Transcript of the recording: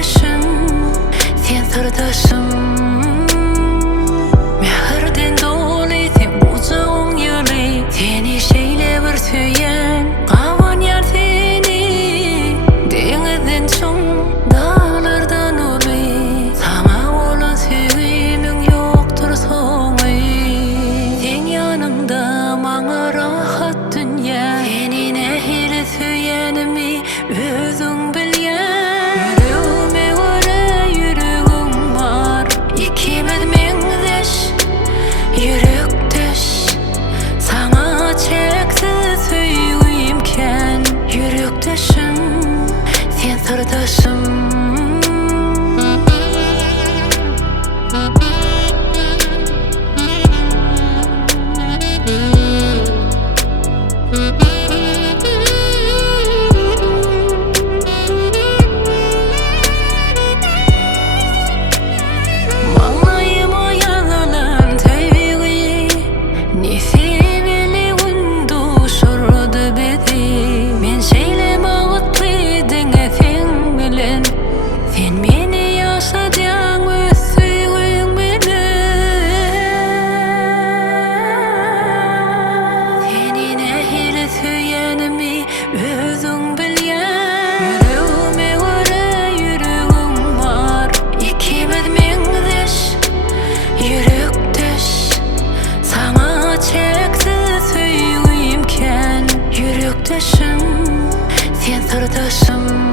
Ýürekdeşim, sen sırdaşım. Mehirden doly sen uzaň ýyly, seni şeýle bir süýen gawan ýar seni. Deňizden çoň dağlardan uly, sana bolan süýgümiň ýokdur soňy. Sen ýanymda maňa rahat dünýä, seni nähili süýenimi özüň bilýän. Yüreğime göre yüreğim var, ikimiz meňzeş, ýürekdeş. Sana çeksiz süýgüýümken, ýürekdeşim, sen sırdaşım. Maňaýyma ýazylan sevgi, nesibeli gündüşürdi bizi. Men şeýle bagtly diňe sen bilen, sen meni ýaşadýaň öz süýgüň bilen. Seni nähili süýenimi özüň bilýän. Yüreğime göre yüreğim var, ikimiz meňzeş, ýürekdeş. Sana çeksiz süýgüýümken, ýürekdeşim, sen sırdaşım.